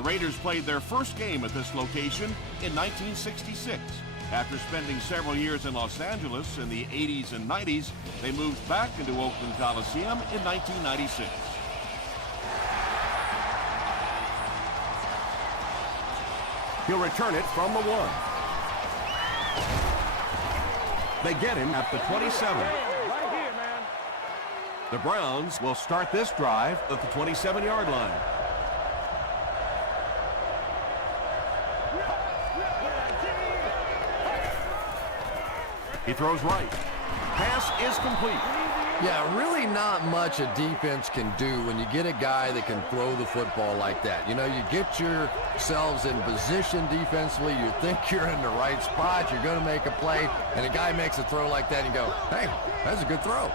The Raiders played their first game at this location in 1966. After spending several years in Los Angeles in the 80s and 90s, they moved back into Oakland Coliseum in 1996. He'll return it from the 1. They get him at the 27. The Browns will start this drive at the 27-yard line. He throws right. Pass is complete. Yeah, really not much a defense can do when you get a guy that can throw the football like that. You know, you get yourselves in position defensively, you think you're in the right spot, you're going to make a play, and a guy makes a throw like that and you go, hey, that's a good throw.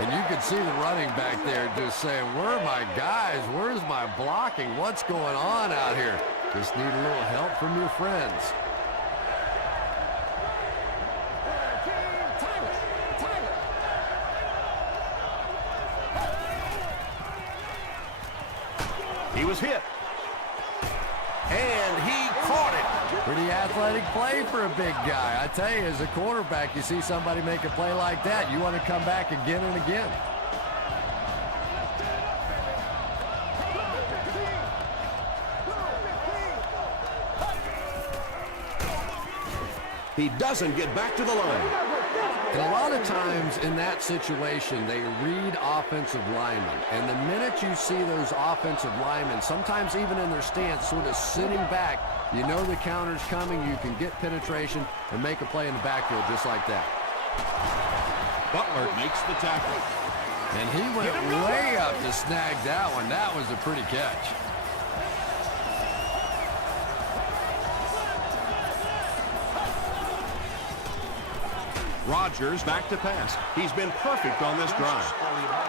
And you can see the running back there just saying, where are my guys? Where's my blocking? What's going on out here? Just need a little help from your friends. He was hit. And he caught it. Pretty athletic play for a big guy. I tell you, as a quarterback, you see somebody make a play like that, you want to come back again and again. He doesn't get back to the line. And a lot of times in that situation, they read offensive linemen. And the minute you see those offensive linemen, sometimes even in their stance, sort of sitting back, you know the counter's coming, you can get penetration and make a play in the backfield just like that. Butler makes the tackle. And he went way up to snag that one. That was a pretty catch. Rodgers back to pass. He's been perfect on this drive.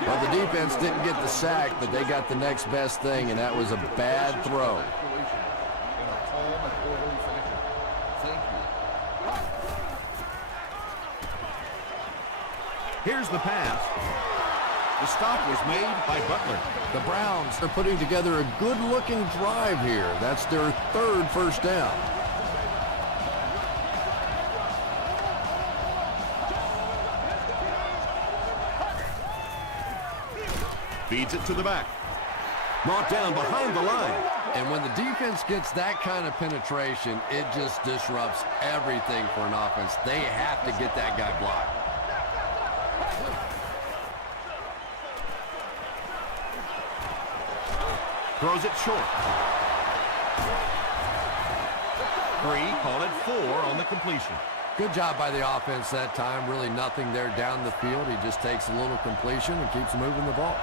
Well, the defense didn't get the sack, but they got the next best thing, and that was a bad throw. Here's the pass. The stop was made by Butler. The Browns are putting together a good-looking drive here. That's their third first down. Feeds it to the back. Brought down behind the line. And when the defense gets that kind of penetration, it just disrupts everything for an offense. They have to get that guy blocked. Throws it short. 3, call it 4 on the completion. Good job by the offense that time. Really nothing there down the field. He just takes a little completion and keeps moving the ball.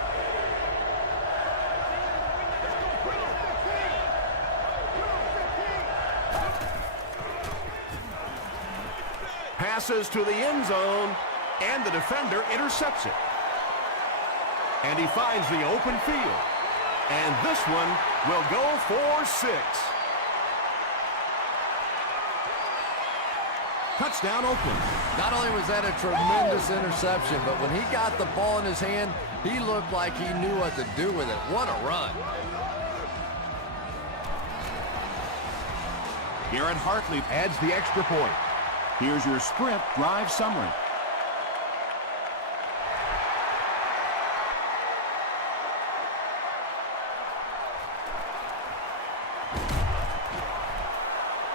Passes to the end zone, and the defender intercepts it. And he finds the open field. And this one will go for 6. Touchdown, Oakland. Not only was that a tremendous interception, but when he got the ball in his hand, he looked like he knew what to do with it. What a run. Garrett Hartley adds the extra point. Here's your sprint drive summary.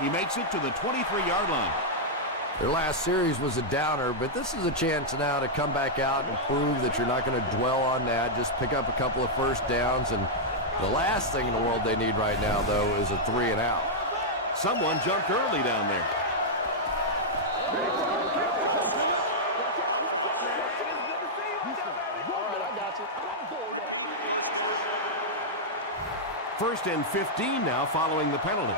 He makes it to the 23-yard line. Their last series was a downer, but this is a chance now to come back out and prove that you're not going to dwell on that. Just pick up a couple of first downs, and the last thing in the world they need right now, though, is a 3 and out. Someone jumped early down there. First and 15 now following the penalty.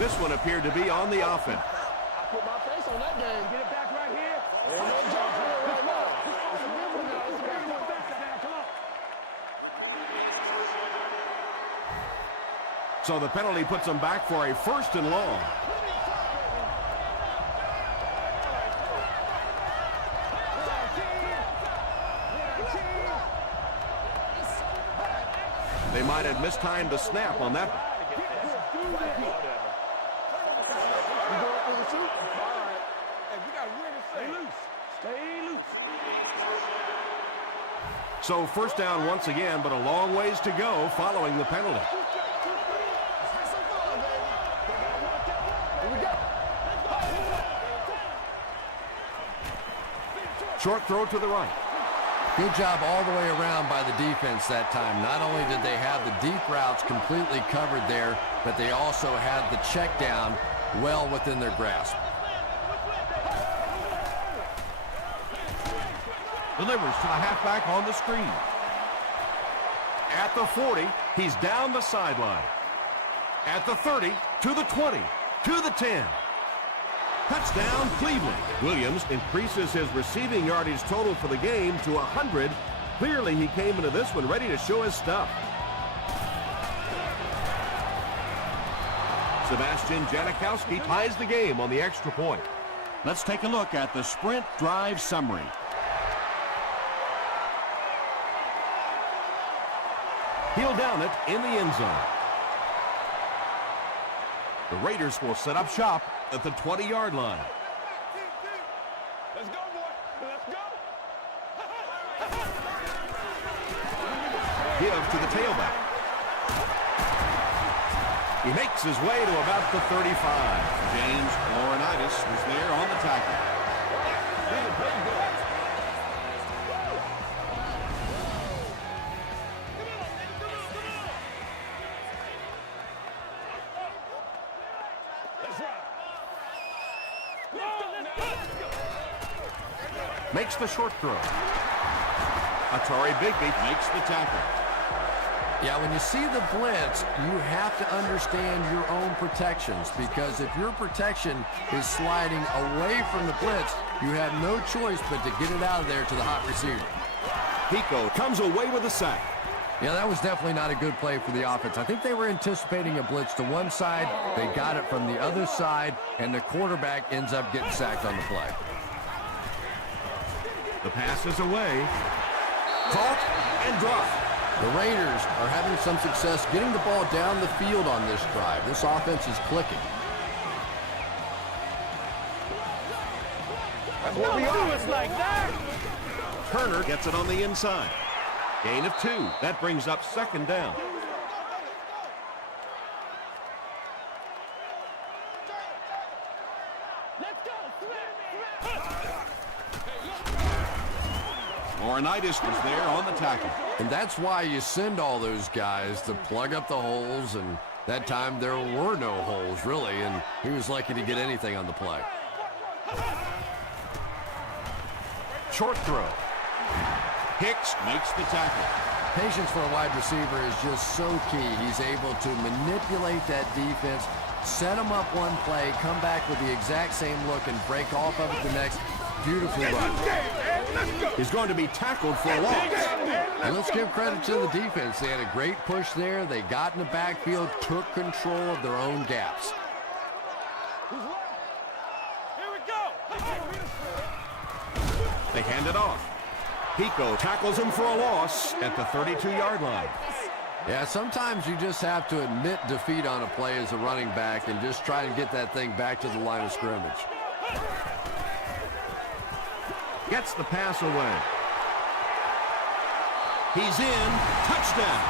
This one appeared to be on the offense. I put my face on that game. Get it back right here. Ain't no jump here right now. It's a big one now. It's a big one. Come on. So the penalty puts them back for a first and long. They might have mistimed the snap on that one. So first down once again, but a long ways to go following the penalty. Short throw to the right. Good job all the way around by the defense that time. Not only did they have the deep routes completely covered there, but they also had the check down well within their grasp. Delivers to the halfback on the screen. At the 40, he's down the sideline. At the 30, to the 20, to the 10. Touchdown, Cleveland. Williams increases his receiving yardage total for the game to 100. Clearly, he came into this one ready to show his stuff. Sebastian Janikowski ties the game on the extra point. Let's take a look at the sprint drive summary. He'll down it in the end zone. The Raiders will set up shop at the 20-yard line. Let's go, boy. Let's go. Give to the tailback. He makes his way to about the 35. James Laurinaitis was there on the tackle. Makes the short throw. Atari Bigby makes the tackle. Yeah, when you see the blitz, you have to understand your own protections, because if your protection is sliding away from the blitz, you have no choice but to get it out of there to the hot receiver. Pico comes away with a sack. Yeah, that was definitely not a good play for the offense. I think they were anticipating a blitz to one side. They got it from the other side, and the quarterback ends up getting sacked on the play. The pass is away. Caught and dropped. The Raiders are having some success getting the ball down the field on this drive. This offense is clicking. That's what we do. It's like that. Turner gets it on the inside. Gain of 2. That brings up second down. Laurinaitis was there on the tackle. And that's why you send all those guys to plug up the holes, and that time there were no holes, really, and he was lucky to get anything on the play. Short throw. Hicks makes the tackle. Patience for a wide receiver is just so key. He's able to manipulate that defense, set them up one play, come back with the exact same look, and break off of it the next. Beautifully run. He's going to be tackled for a loss. And let's give credit to the defense. They had a great push there. They got in the backfield, took control of their own gaps. Here we go. They hand it off. Pico tackles him for a loss at the 32-yard line. Yeah, sometimes you just have to admit defeat on a play as a running back and just try to get that thing back to the line of scrimmage. Gets the pass away. He's in. Touchdown.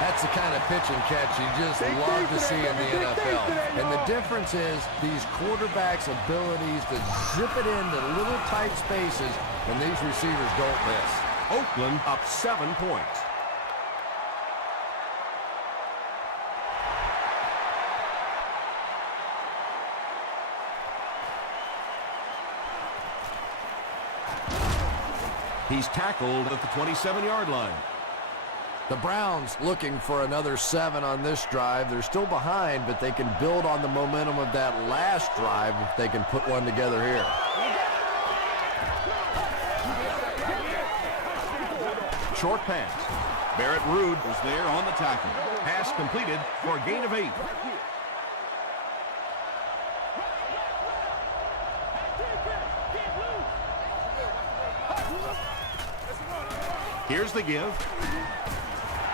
That's the kind of pitch and catch you just love to see in the NFL. And the difference is these quarterbacks' abilities to zip it into little tight spaces when these receivers don't miss. Oakland up 7 points. He's tackled at the 27-yard line. The Browns looking for another 7 on this drive. They're still behind, but they can build on the momentum of that last drive if they can put one together here. Short pass. Barrett Ruud was there on the tackle. Pass completed for a gain of 8. Here's the give.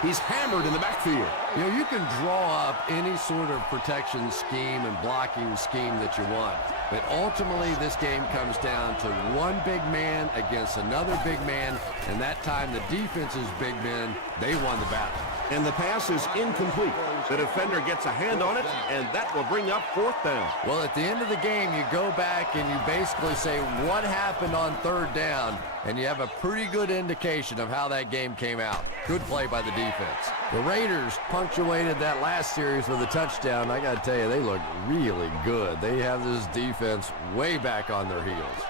He's hammered in the backfield. You know, you can draw up any sort of protection scheme and blocking scheme that you want. But ultimately, this game comes down to one big man against another big man. And that time, the defense's big men, they won the battle. And the pass is incomplete. The defender gets a hand on it, and that will bring up 4th down. Well, at the end of the game, you go back and you basically say what happened on 3rd down, and you have a pretty good indication of how that game came out. Good play by the defense. The Raiders punctuated that last series with a touchdown. I got to tell you, they look really good. They have this defense way back on their heels.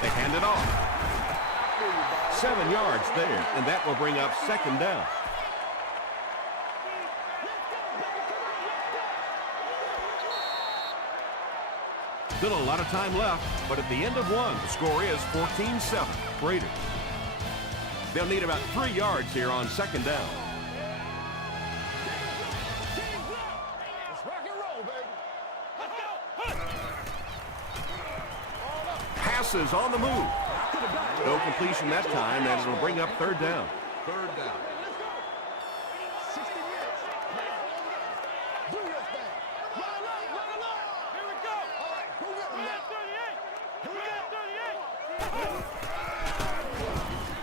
They hand it off. 7 yards there, and that will bring up 2nd down. Still a lot of time left, but at the end of one, the score is 14-7, Raiders. They'll need about 3 yards here on 2nd down. Let's rock and roll, baby. Let's go. Passes on the move. No completion that time, and it'll bring up 3rd down. 3rd down. Let's go. 60 minutes. Do your thing. Run along. Here we go. All right, who got him now? 38. Here we go.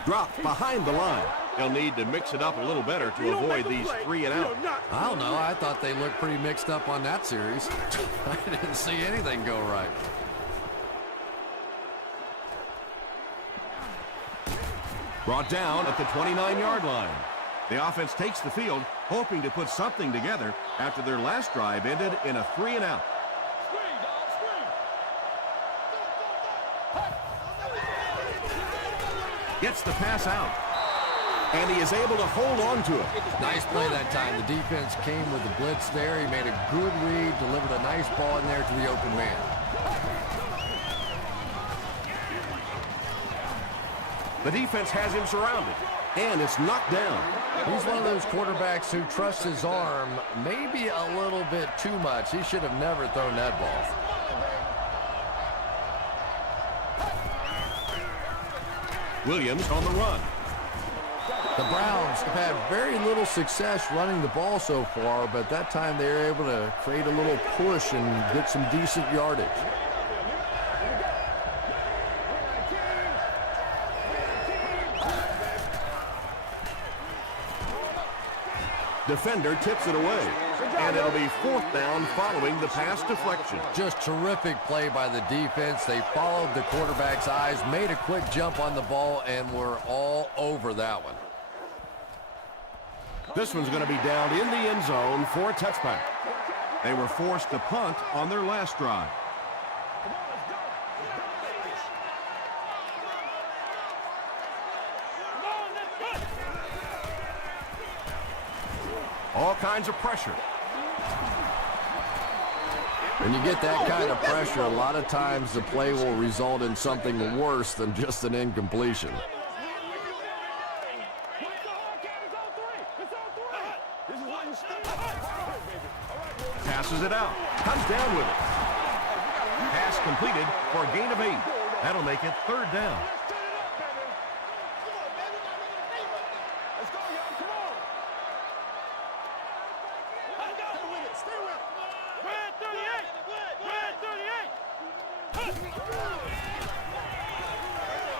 Dropped behind the line. They'll need to mix it up a little better to avoid these 3 and out. I don't know. I thought they looked pretty mixed up on that series. I didn't see anything go right. Brought down at the 29-yard line. The offense takes the field, hoping to put something together after their last drive ended in a 3 and out. Screen, dog, screen. Gets the pass out. And he is able to hold on to it. Nice play that time. The defense came with the blitz there. He made a good read, delivered a nice ball in there to the open man. The defense has him surrounded, and it's knocked down. He's one of those quarterbacks who trusts his arm maybe a little bit too much. He should have never thrown that ball. Williams on the run. The Browns have had very little success running the ball so far, but that time they were able to create a little push and get some decent yardage. Defender tips it away, and it'll be 4th down following the pass deflection. Just terrific play by the defense. They followed the quarterback's eyes, made a quick jump on the ball, and were all over that one. This one's going to be down in the end zone for a touchback. They were forced to punt on their last drive. All kinds of pressure. When you get that kind of pressure, a lot of times the play will result in something worse than just an incompletion. Passes it out. Comes down with it. Pass completed for a gain of 8. That'll make it 3rd down.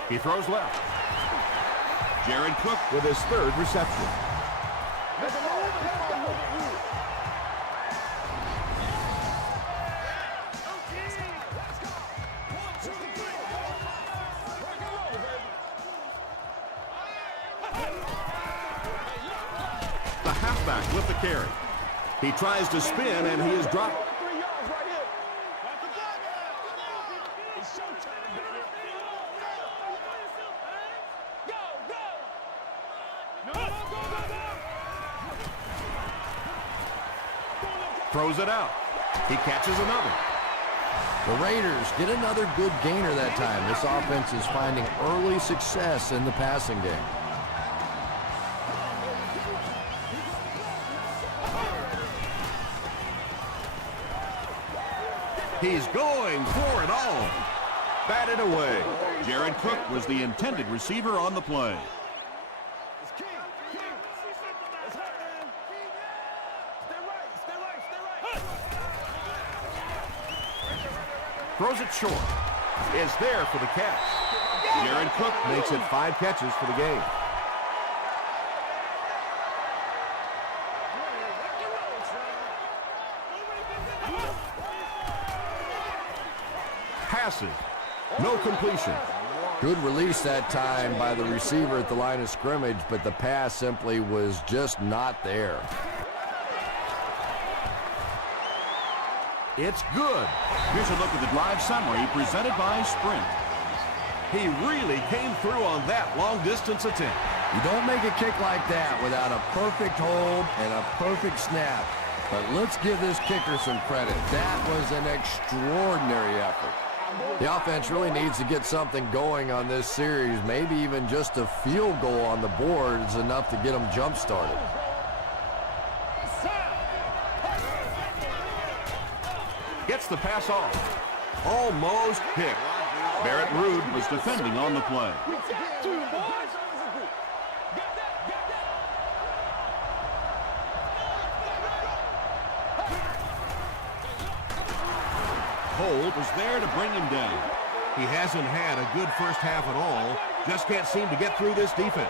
He throws left. Jared Cook with his 3rd reception. The halfback with the carry. He tries to spin, and he is dropped. 3 yards right here. It's showtime, baby. Throws it out. He catches another. The Raiders get another good gainer that time. This offense is finding early success in the passing game. He's going for it all. batted away. Jared Cook was the intended receiver on the play. It's King. It's hot, man. Stay right. Throws it short. Is there for the catch. Jared Cook makes it 5 catches for the game. Passes. No completion. Good release that time by the receiver at the line of scrimmage, but the pass simply was just not there. It's good. Here's a look at the drive summary presented by Sprint. He really came through on that long-distance attempt. You don't make a kick like that without a perfect hold and a perfect snap. But let's give this kicker some credit. That was an extraordinary effort. The offense really needs to get something going on this series. Maybe even just a field goal on the board is enough to get them jump-started. Gets the pass off. Almost picked. Barrett Ruud was defending on the play. Holt was there to bring him down. He hasn't had a good first half at all. Just can't seem to get through this defense.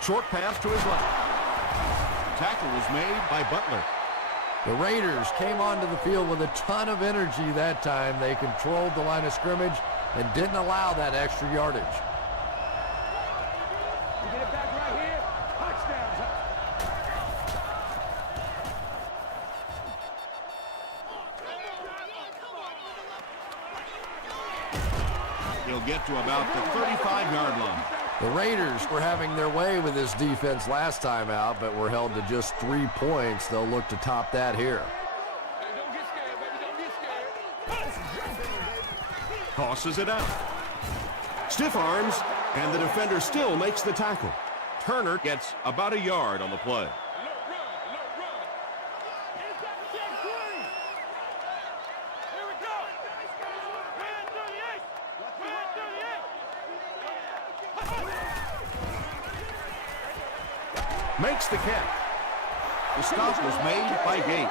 Short pass to his left. Tackle was made by Butler. The Raiders came onto the field with a ton of energy that time. They controlled the line of scrimmage and didn't allow that extra yardage. You get it back right here. Touchdowns. He'll get to about the 35-yard line. The Raiders were having their way with this defense last time out, but were held to just 3 points. They'll look to top that here. Hey, don't get scared, baby. Don't get scared. Tosses it out. Stiff arms, and the defender still makes the tackle. Turner gets about a yard on the play. Makes the catch. The stop was made by Gates.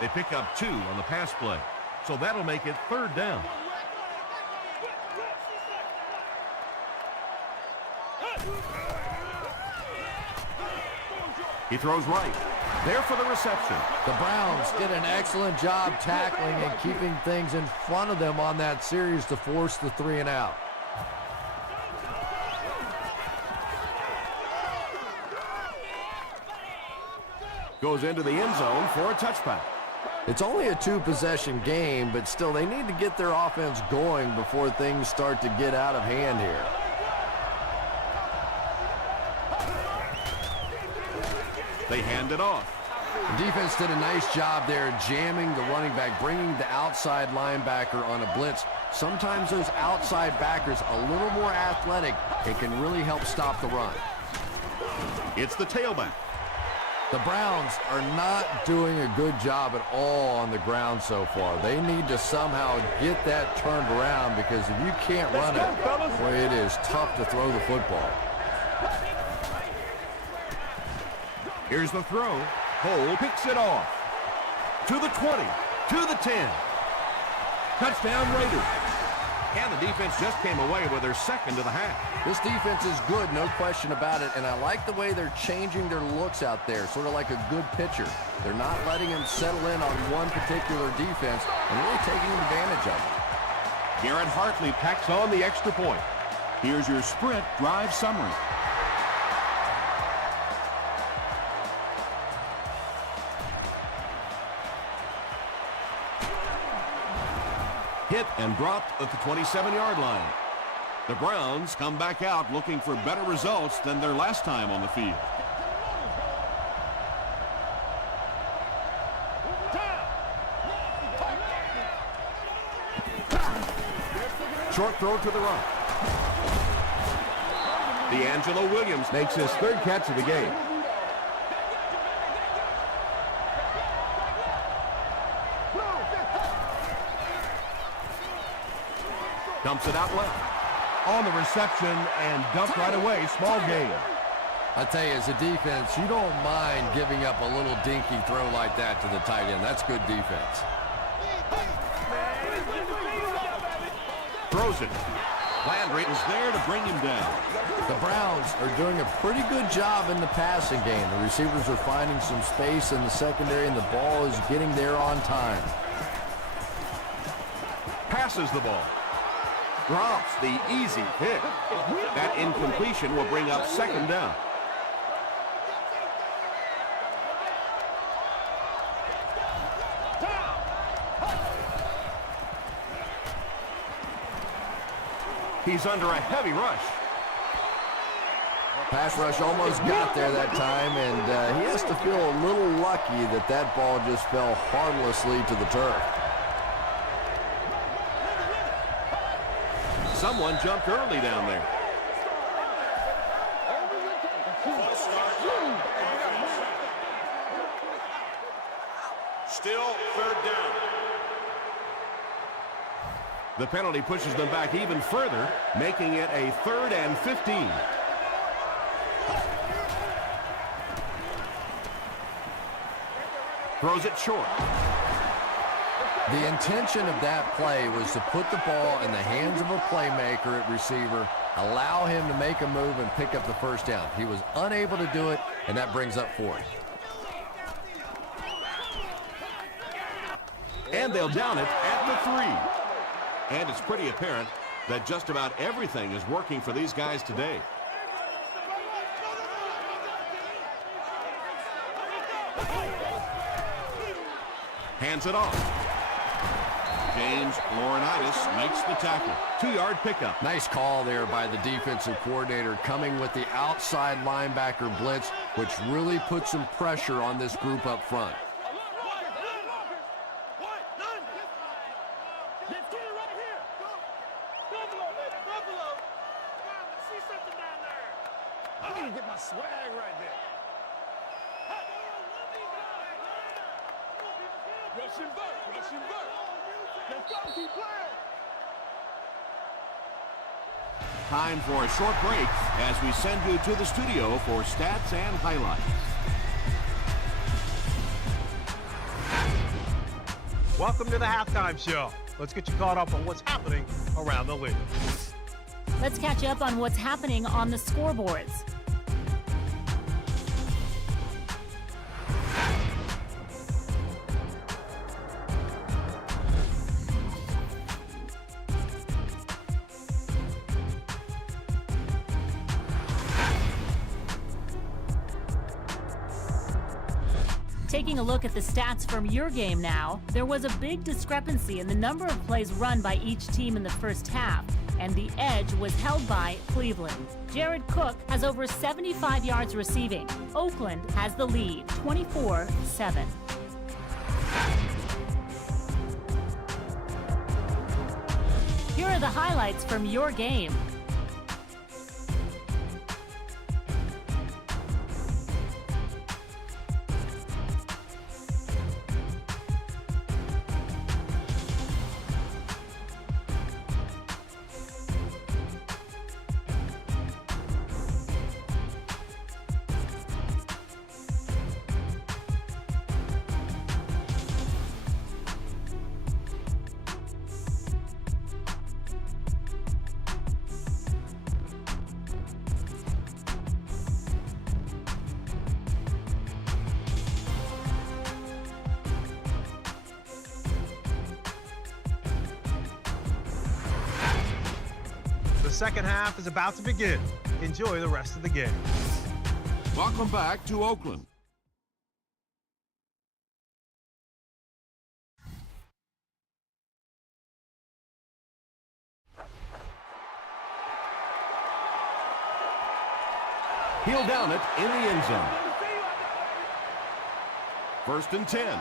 They pick up 2 on the pass play, so that'll make it 3rd down. He throws right. There for the reception. The Browns did an excellent job tackling and keeping things in front of them on that series to force the 3 and out. Goes into the end zone for a touchback. It's only a 2-possession game, but still they need to get their offense going before things start to get out of hand here. They hand it off. The defense did a nice job there jamming the running back, bringing the outside linebacker on a blitz. Sometimes those outside backers a little more athletic. It can really help stop the run. It's the tailback. The Browns are not doing a good job at all on the ground so far. They need to somehow get that turned around, because if you can't run it, boy, it is tough to throw the football. Here's the throw. Cole picks it off. To the 20. To the 10. Touchdown Raiders. And the defense just came away with their 2nd of the half. This defense is good, no question about it, and I like the way they're changing their looks out there, sort of like a good pitcher. They're not letting them settle in on one particular defense and really taking advantage of it. Garrett Hartley packs on the extra point. Here's your Sprint drive summary. Hit and dropped at the 27-yard line. The Browns come back out looking for better results than their last time on the field. Short throw to the right. DeAngelo Williams makes his 3rd catch of the game. Dumps it out left. On the reception and dumped right away. Small gain. I tell you, as a defense, you don't mind giving up a little dinky throw like that to the tight end. That's good defense. Throws it. Landry is there to bring him down. The Browns are doing a pretty good job in the passing game. The receivers are finding some space in the secondary, and the ball is getting there on time. Passes the ball. Drops the easy pick. That incompletion will bring up second down. He's under a heavy rush. Pass rush almost got there that time, and he has to feel a little lucky that that ball just fell harmlessly to the turf. Someone jumped early down there. Still third down. The penalty pushes them back even further, making it a 3rd and 15. Throws it short. The intention of that play was to put the ball in the hands of a playmaker at receiver, allow him to make a move and pick up the first down. He was unable to do it, and that brings up 4th. And they'll down it at the 3. And it's pretty apparent that just about everything is working for these guys today. Hands it off. James Laurinaitis makes the tackle. 2-yard pickup. Nice call there by the defensive coordinator, coming with the outside linebacker blitz, which really put some pressure on this group up front. Get my swag right there. Rushing back, rushing back. Let's go, keep playing. Time for a short break as we send you to the studio for stats and highlights. Welcome to the halftime show. Let's get you caught up on what's happening around the league. Let's catch up on what's happening on the scoreboards. Taking a look at the stats from your game now, there was a big discrepancy in the number of plays run by each team in the first half, and the edge was held by Cleveland. Jared Cook has over 75 yards receiving. Oakland has the lead, 24-7. Here are the highlights from your game. The second half is about to begin. Enjoy the rest of the game. Welcome back to Oakland. He'll down it in the end zone. 1st and 10.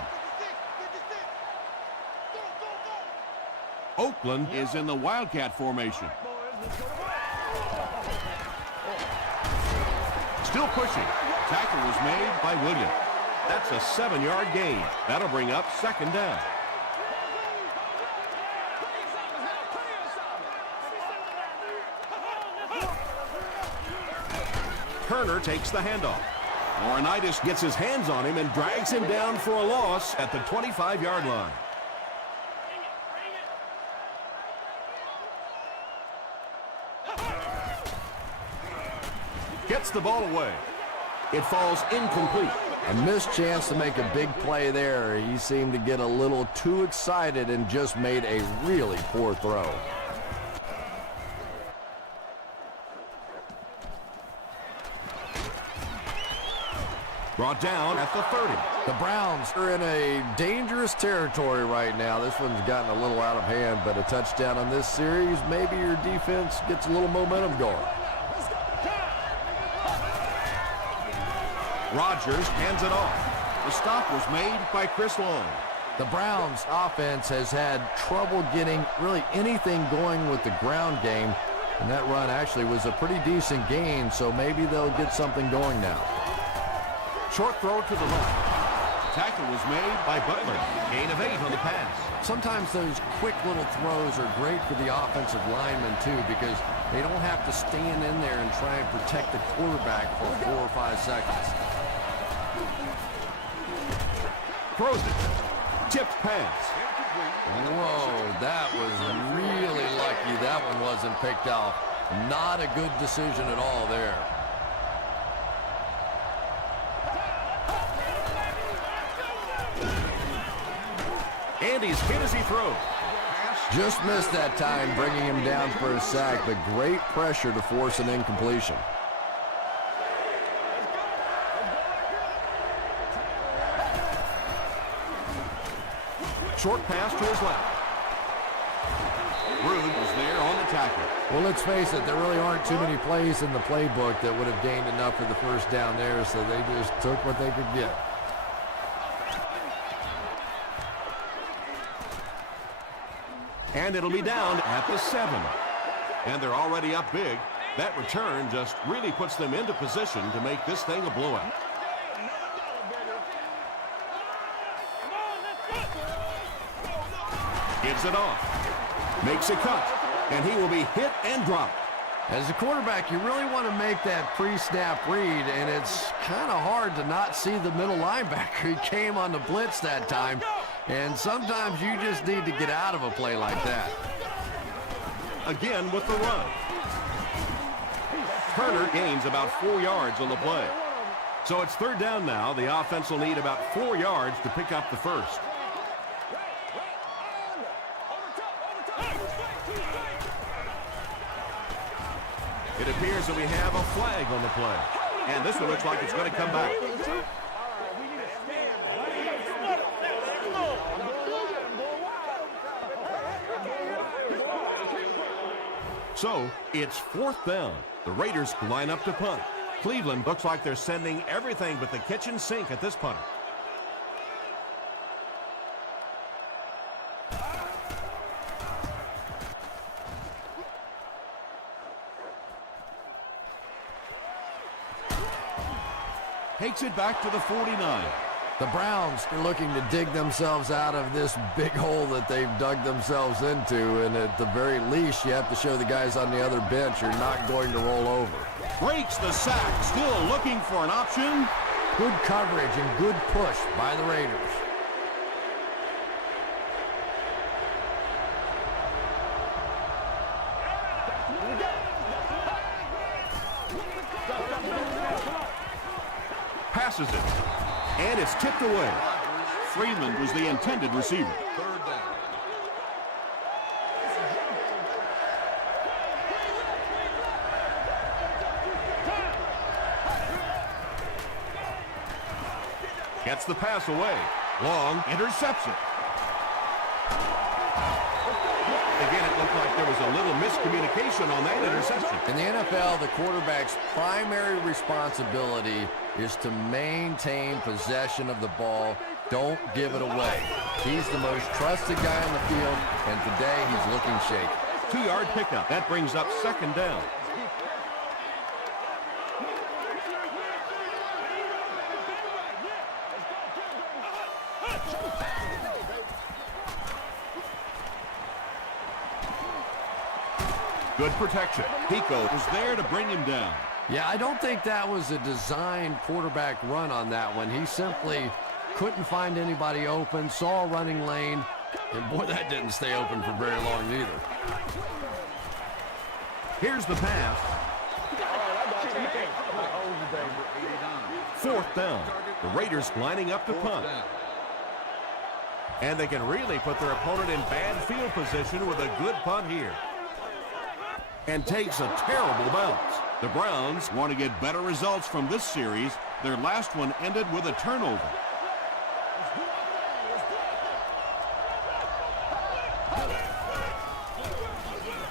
Oakland is in the Wildcat formation. Still pushing. Tackle was made by Williams. That's a 7-yard gain. That'll bring up second down. Turner takes the handoff. Laurinaitis gets his hands on him and drags him down for a loss at the 25-yard line. Gets the ball away. It falls incomplete. A missed chance to make a big play there. He seemed to get a little too excited and just made a really poor throw. Brought down at the 30. The Browns are in a dangerous territory right now. This one's gotten a little out of hand, but a touchdown on this series, maybe your defense gets a little momentum going. Rodgers hands it off. The stop was made by Chris Long. The Browns offense has had trouble getting really anything going with the ground game, and that run actually was a pretty decent gain, so maybe they'll get something going now. Short throw to the left. Tackle was made by Butler. Gain of 8 on the pass. Sometimes those quick little throws are great for the offensive linemen, too, because they don't have to stand in there and try and protect the quarterback for 4 or 5 seconds. Throws it. Tipped pass. Whoa, that was really lucky that one wasn't picked off. Not a good decision at all there. And he's hit as he throws. Just missed that time, bringing him down for a sack, but great pressure to force an incompletion. Short pass to his left. Rude was there on the tackle. Well, let's face it, there really aren't too many plays in the playbook that would have gained enough for the first down there, so they just took what they could get. And it'll be down at the 7. And they're already up big. That return just really puts them into position to make this thing a blowout. Gives it off. Makes a cut. And he will be hit and dropped. As a quarterback, you really want to make that pre-snap read, and it's kind of hard to not see the middle linebacker. He came on the blitz that time, and sometimes you just need to get out of a play like that. Again with the run. Turner gains about 4 yards on the play. So it's third down now. The offense will need about 4 yards to pick up the first. It appears that we have a flag on the play. And this one looks like it's going to come back. So, it's fourth down. The Raiders line up to punt. Cleveland looks like they're sending everything but the kitchen sink at this punter. Takes it back to the 49. The Browns are looking to dig themselves out of this big hole that they've dug themselves into, and at the very least, you have to show the guys on the other bench you're not going to roll over. Breaks the sack, still looking for an option. Good coverage and good push by the Raiders. Passes it. And it's tipped away. Freeman was the intended receiver. Third down. Gets the pass away. Long intercepts it. Again, it looked like there was a little miscommunication on that interception. In the NFL, the quarterback's primary responsibility is to maintain possession of the ball. Don't give it away. He's the most trusted guy on the field, and today he's looking shaky. 2-yard pickup. That brings up second down. Good protection. Pico was there to bring him down. Yeah, I don't think that was a designed quarterback run on that one. He simply couldn't find anybody open, saw a running lane, and boy, that didn't stay open for very long either. Here's the pass. 4th down. The Raiders lining up to punt. And they can really put their opponent in bad field position with a good punt here. And takes a terrible bounce. The Browns want to get better results from this series. Their last one ended with a turnover.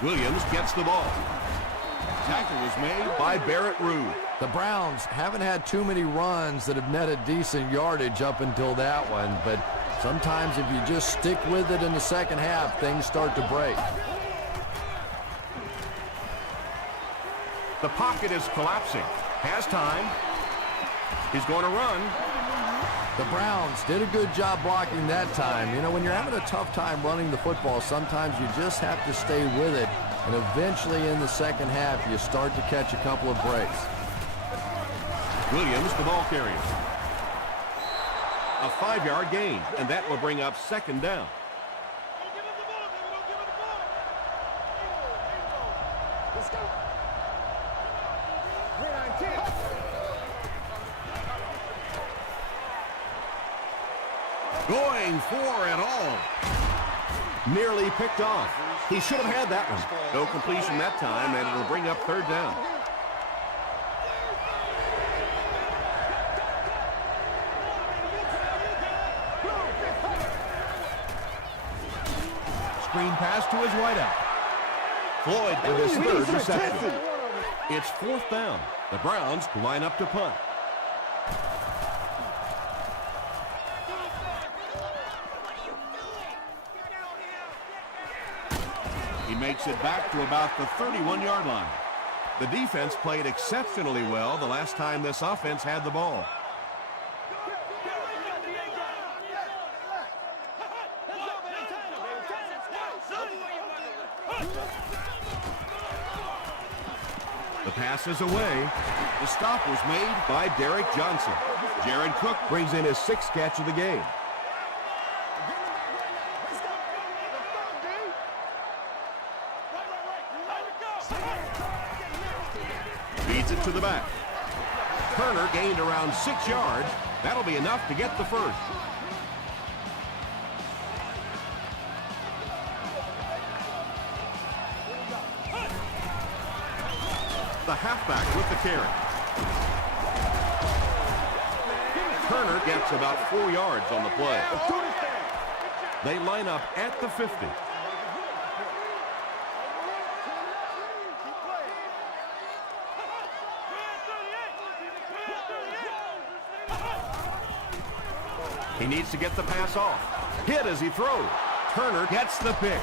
Williams gets the ball. Tackle was made by Barrett Ruud. The Browns haven't had too many runs that have netted decent yardage up until that one, but sometimes if you just stick with it in the second half, things start to break. The pocket is collapsing. Has time. He's going to run. The Browns did a good job blocking that time. You know, when you're having a tough time running the football, sometimes you just have to stay with it, and eventually in the second half, you start to catch a couple of breaks. Williams, the ball carrier. A 5-yard gain, and that will bring up 2nd down. Let's go. Going for it all. Nearly picked off. He should have had that one. No completion that time, and it'll bring up 3rd down. Screen pass to his wideout. Floyd with his 3rd reception. It's 4th down. The Browns line up to punt. He makes it back to about the 31-yard line. The defense played exceptionally well the last time this offense had the ball. The pass is away. The stop was made by Derek Johnson. Jared Cook brings in his 6th catch of the game. Feeds it to the back. Turner gained around 6 yards. That'll be enough to get the 1st. The halfback with the carry. Turner gets about 4 yards on the play. They line up at the 50. He needs to get the pass off. Hit as he throws. Turner gets the pick.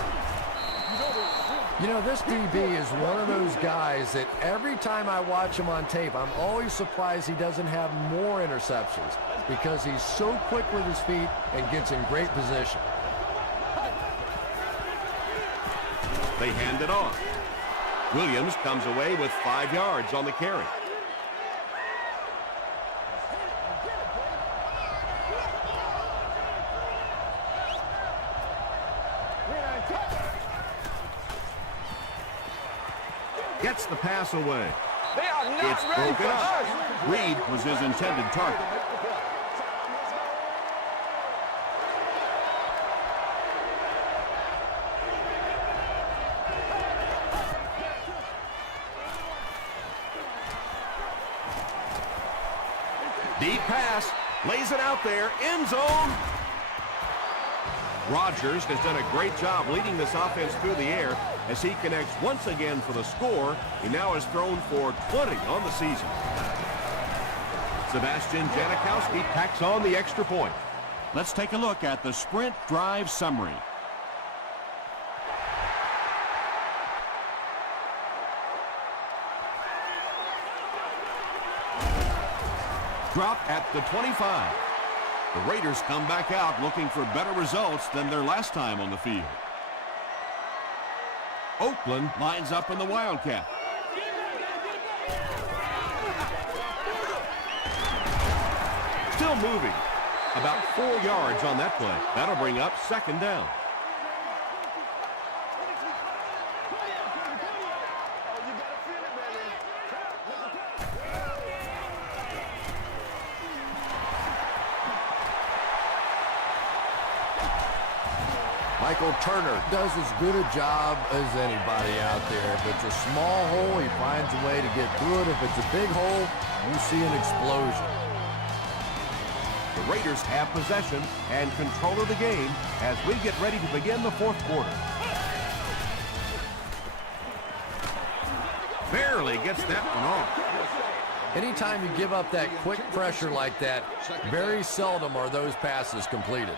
You know, this DB is one of those guys that every time I watch him on tape, I'm always surprised he doesn't have more interceptions because he's so quick with his feet and gets in great position. They hand it off. Williams comes away with 5 yards on the carry. Gets the pass away. They are not It's ready broken for up. us. Reed was his intended target. Deep pass. Lays it out there. End zone. Rodgers has done a great job leading this offense through the air as he connects once again for the score. He now has thrown for 20 on the season. Sebastian Janikowski packs on the extra point. Let's take a look at the sprint drive summary. Drop at the 25. The Raiders come back out looking for better results than their last time on the field. Oakland lines up in the Wildcat. Still moving. About 4 yards on that play. That'll bring up second down. Michael Turner does as good a job as anybody out there. If it's a small hole, he finds a way to get through it. If it's a big hole, you see an explosion. The Raiders have possession and control of the game as we get ready to begin the fourth quarter. Barely gets that one off. Anytime you give up that quick pressure like that, very seldom are those passes completed.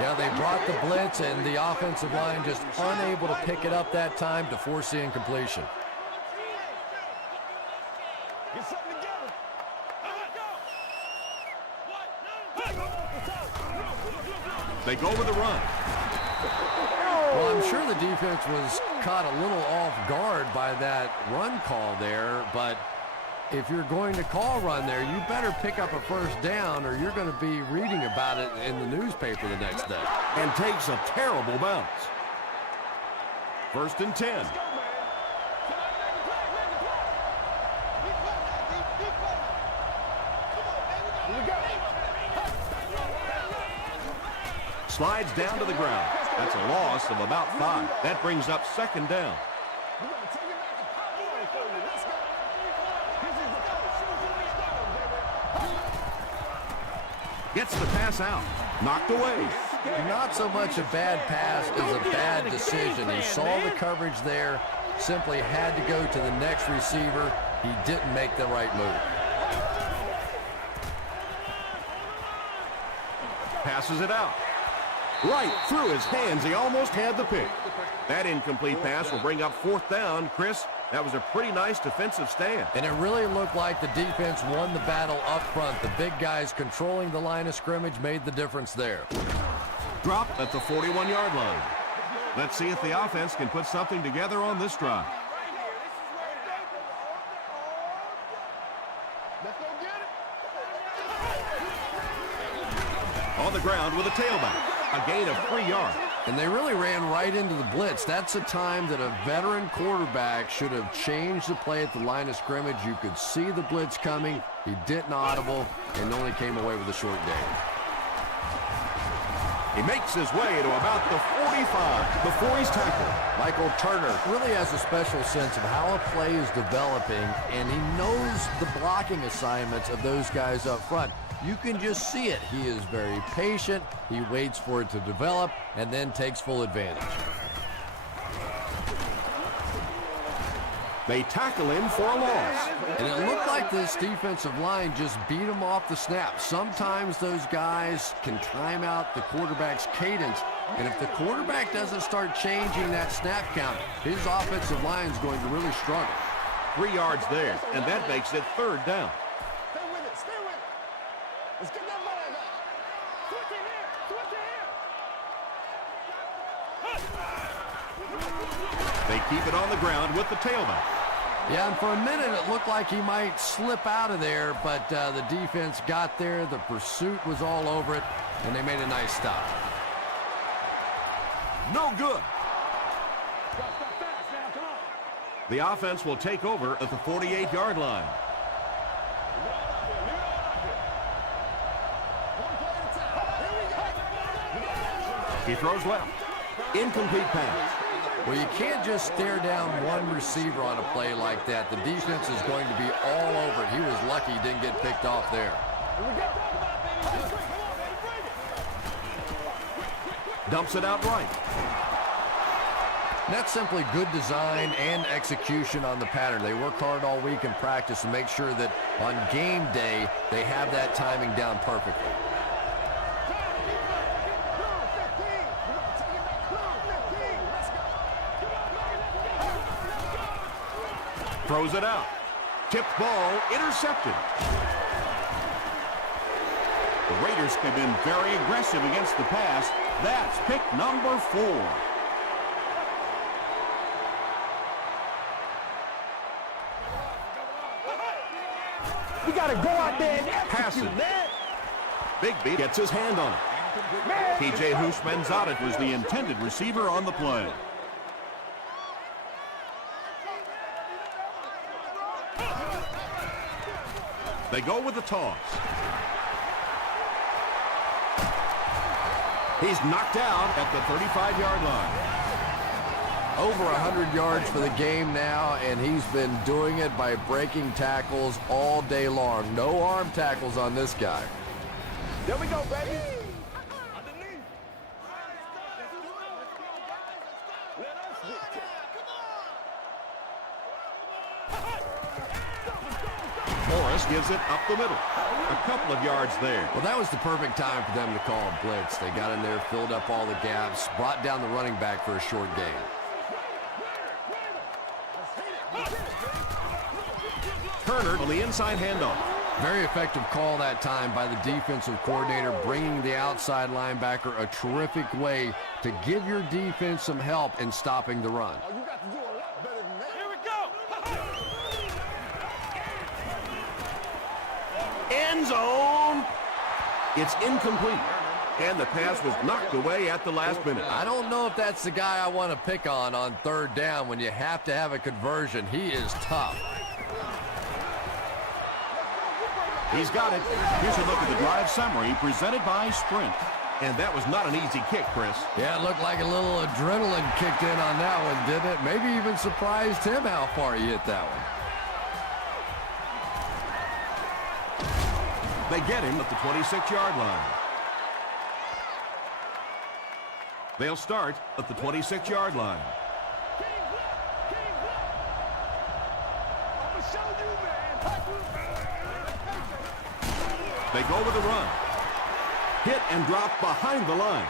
Yeah, they brought the blitz, and the offensive line just unable to pick it up that time to force the incompletion. Get something together. They go with the run. Well, I'm sure the defense was caught a little off guard by that run call there, but if you're going to call run there, you better pick up a first down or you're going to be reading about it in the newspaper the next day. And takes a terrible bounce. First and 10. Slides down to the ground. That's a loss of about 5. That brings up second down. Gets the pass out. Knocked away. Not so much a bad pass as a bad decision. He saw the coverage there, simply had to go to the next receiver. He didn't make the right move. Passes it out. Right through his hands. He almost had the pick. That incomplete pass will bring up fourth down. Chris, that was a pretty nice defensive stand. And it really looked like the defense won the battle up front. The big guys controlling the line of scrimmage made the difference there. Drop at the 41-yard line. Let's see if the offense can put something together on this drive. On the ground with a tailback. A gain of 3 yards. And they really ran right into the blitz. That's a time that a veteran quarterback should have changed the play at the line of scrimmage. You could see the blitz coming. He didn't audible and only came away with a short gain. He makes his way to about the 45 before he's tackled. Michael Turner really has a special sense of how a play is developing, and he knows the blocking assignments of those guys up front. You can just see it. He is very patient. He waits for it to develop and then takes full advantage. They tackle him for a loss. And it looked like this defensive line just beat him off the snap. Sometimes those guys can time out the quarterback's cadence. And if the quarterback doesn't start changing that snap count, his offensive line is going to really struggle. 3 yards there, and that makes it third down. Stay with it. Stay with it. Let's get that ball back. Switch it here. Switch it here. They keep it on the ground with the tailback. Yeah, and for a minute it looked like he might slip out of there, but the defense got there. The pursuit was all over it, and they made a nice stop. No good. The offense will take over at the 48-yard line. He throws left. Incomplete pass. Well, you can't just stare down one receiver on a play like that. The defense is going to be all over it. He was lucky he didn't get picked off there. Dumps it out right. That's simply good design and execution on the pattern. They work hard all week in practice to make sure that on game day they have that timing down perfectly. Throws it out. Tipped ball, intercepted. The Raiders have been very aggressive against the pass. That's pick number 4. We got to go out there and Passing. execute, man. Bigby gets his hand on it. TJ Houshmandzadeh was the intended receiver on the play. They go with the toss. He's knocked out at the 35-yard line. Over 100 yards for the game now, and he's been doing it by breaking tackles all day long. No arm tackles on this guy. There we go, baby. Underneath. Let us dictate. Morris gives it up the middle. A couple of yards there. Well, that was the perfect time for them to call a blitz. They got in there, filled up all the gaps, brought down the running back for a short gain. Turner on the inside handoff. Very effective call that time by the defensive coordinator, bringing the outside linebacker, a terrific way to give your defense some help in stopping the run. Oh, you got to do a lot better than that. Here we go. End zone. It's incomplete. And the pass was knocked away at the last minute. I don't know if that's the guy I want to pick on third down when you have to have a conversion. He is tough. He's got it. Here's a look at the drive summary presented by Sprint. And that was not an easy kick, Chris. Yeah, it looked like a little adrenaline kicked in on that one, didn't it? Maybe even surprised him how far he hit that one. They get him at the 26-yard line. They'll start at the 26-yard line. I'm going to show you, man. They go with a run. Hit and drop behind the line.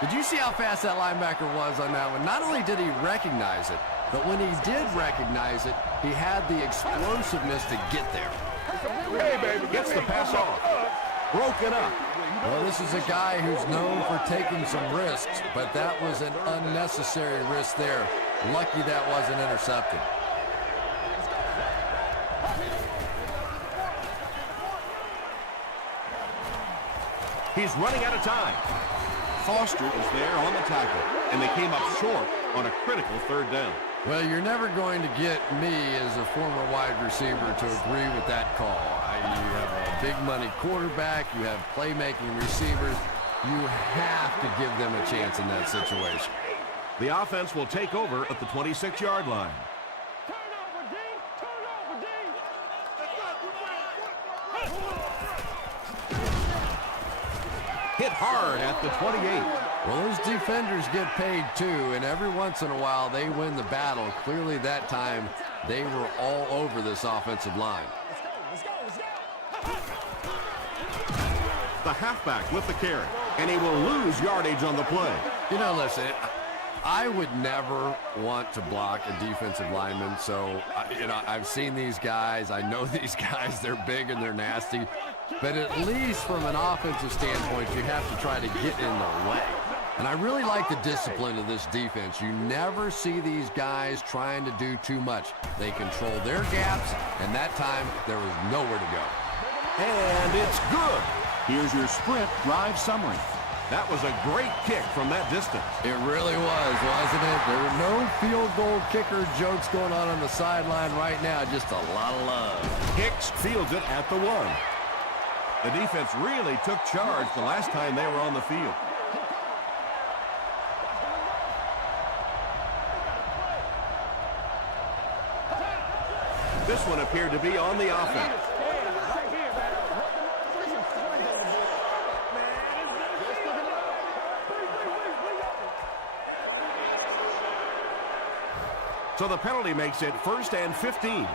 Did you see how fast that linebacker was on that one? Not only did he recognize it, but when he did recognize it, he had the explosiveness to get there. Hey, baby. Gets the pass off. Broken up. Well, this is a guy who's known for taking some risks, but that was an unnecessary risk there. Lucky that wasn't intercepted. He's running out of time. Foster was there on the tackle, and they came up short on a critical third down. Well, you're never going to get me as a former wide receiver to agree with that call. You have a big money quarterback, you have playmaking receivers. You have to give them a chance in that situation. The offense will take over at the 26-yard line. Turnover, D. Turnover, D. Hit hard at the 28. Well, those defenders get paid too, and every once in a while they win the battle. Clearly that time they were all over this offensive line. Let's go. The halfback with the carry, and he will lose yardage on the play. You know, listen, I would never want to block a defensive lineman, so, I've seen these guys. I know these guys. They're big and they're nasty. But at least from an offensive standpoint, you have to try to get in the way. And I really like the discipline of this defense. You never see these guys trying to do too much. They control their gaps, and that time there was nowhere to go. And it's good. Here's your Sprint drive summary. That was a great kick from that distance. It really was, wasn't it? There were no field goal kicker jokes going on the sideline right now. Just a lot of love. Hicks fields it at the 1. The defense really took charge the last time they were on the field. This one appeared to be on the offense. So the penalty makes it 1st and 15.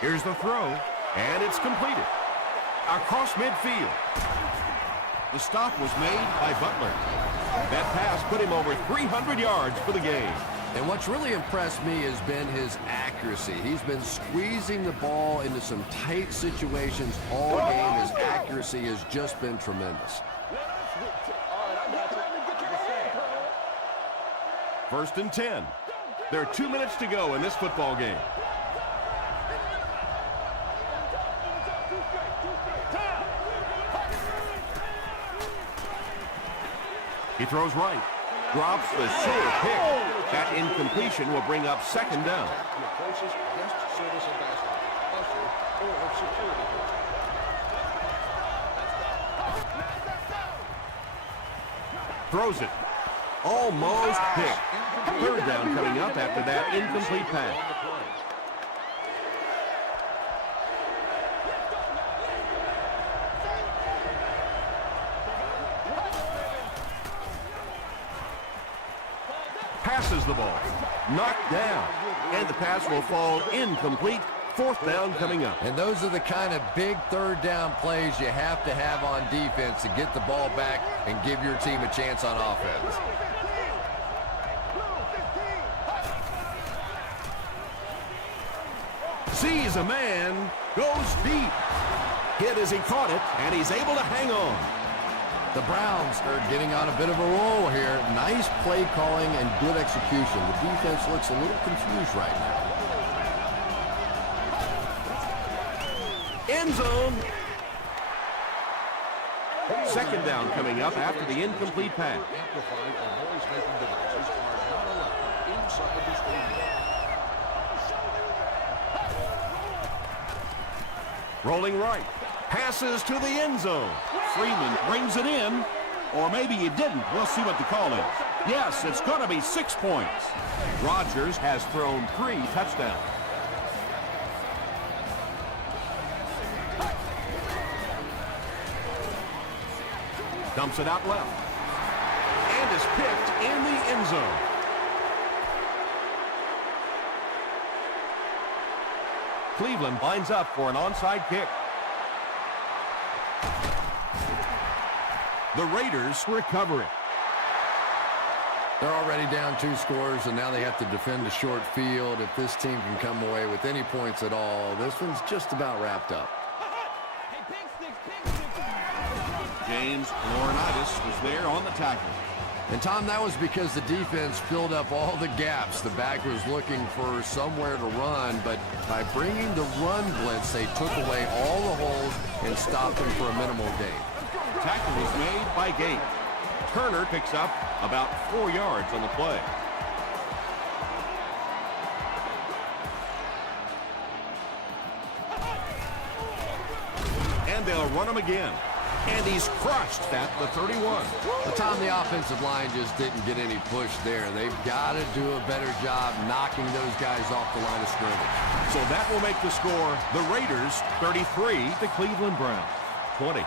Here's the throw, and it's completed. Across midfield. The stop was made by Butler. That pass put him over 300 yards for the game. And what's really impressed me has been his accuracy. He's been squeezing the ball into some tight situations all game. His accuracy has just been tremendous. First and 10. There are 2 minutes to go in this football game. He throws right. Drops the sure pick. That incompletion will bring up second down. Throws it. Almost picked. Third down coming up after that incomplete pass. Passes the ball. Knocked down. And the pass will fall incomplete. Fourth down coming up. And those are the kind of big third down plays you have to have on defense to get the ball back and give your team a chance on offense. Sees a man, goes deep. Hit as he caught it, and he's able to hang on. The Browns are getting on a bit of a roll here. Nice play calling and good execution. The defense looks a little confused right now. End zone. Second down coming up after the incomplete pass. Rolling right. Passes to the end zone. Freeman brings it in. Or maybe he didn't. We'll see what the call is. Yes, it's going to be 6 points. Rodgers has thrown 3 touchdowns. Dumps it out left. And is picked in the end zone. Cleveland lines up for an onside kick. The Raiders recover it. They're already down 2 scores, and now they have to defend a short field. If this team can come away with any points at all, this one's just about wrapped up. James Laurinaitis was there on the tackle. And, Tom, that was because the defense filled up all the gaps. The back was looking for somewhere to run, but by bringing the run blitz, they took away all the holes and stopped them for a minimal gain. Tackle was made by Gate. Turner picks up about 4 yards on the play. And they'll run him again. And he's crushed at the 31. But, Tom, the offensive line just didn't get any push there. They've got to do a better job knocking those guys off the line of scrimmage. So that will make the score the Raiders 33, the Cleveland Browns 20.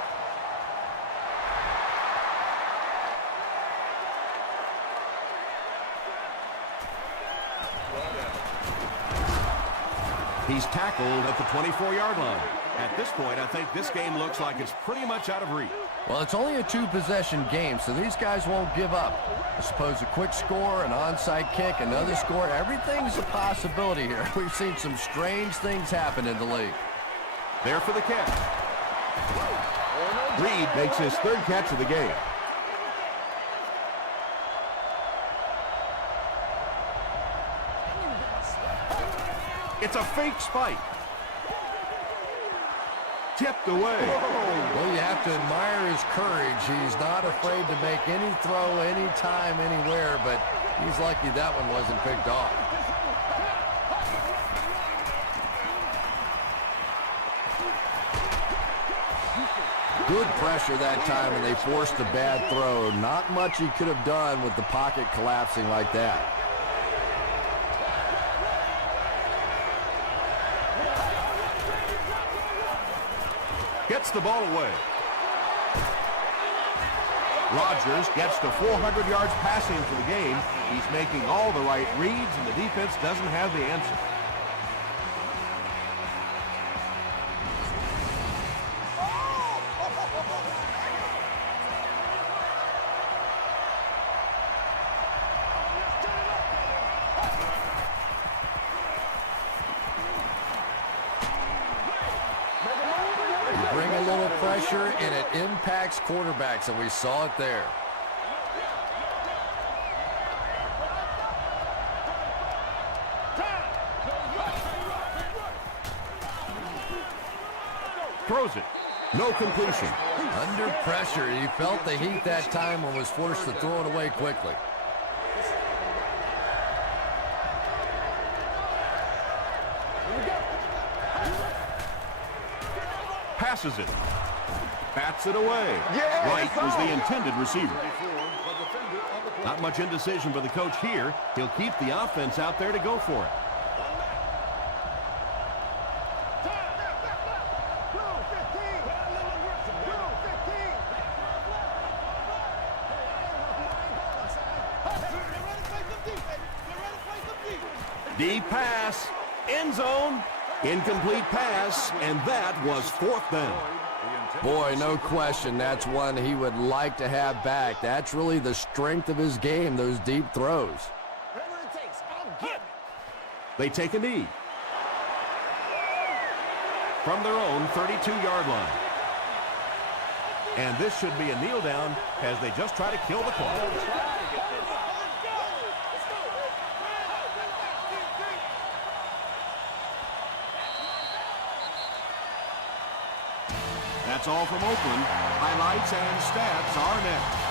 He's tackled at the 24-yard line. At this point, I think this game looks like it's pretty much out of reach. Well, it's only a 2-possession game, so these guys won't give up. I suppose a quick score, an onside kick, another score, everything's a possibility here. We've seen some strange things happen in the league. There for the catch. Reed makes his 3rd catch of the game. It's a fake spike. Tipped away. Well, you have to admire his courage. He's not afraid to make any throw, anytime, anywhere, but he's lucky that one wasn't picked off. Good pressure that time, and they forced a bad throw. Not much he could have done with the pocket collapsing like that. Gets the ball away. Rodgers gets to 400 yards passing for the game. He's making all the right reads, and the defense doesn't have the answer. Bring a little pressure, and it impacts quarterbacks, and we saw it there. Throws it. No completion. Under pressure, he felt the heat that time and was forced to throw it away quickly. Passes it. Bats it away. Yeah, Wright it's was the on. intended receiver. Not much indecision by the coach here. He'll keep the offense out there to go for it. Deep pass. End zone. Incomplete pass. And that was 4th down. Boy, no question, that's one he would like to have back. That's really the strength of his game, those deep throws. They take a knee. From their own 32-yard line. And this should be a kneel down as they just try to kill the clock. That's all from Oakland. Highlights and stats are next.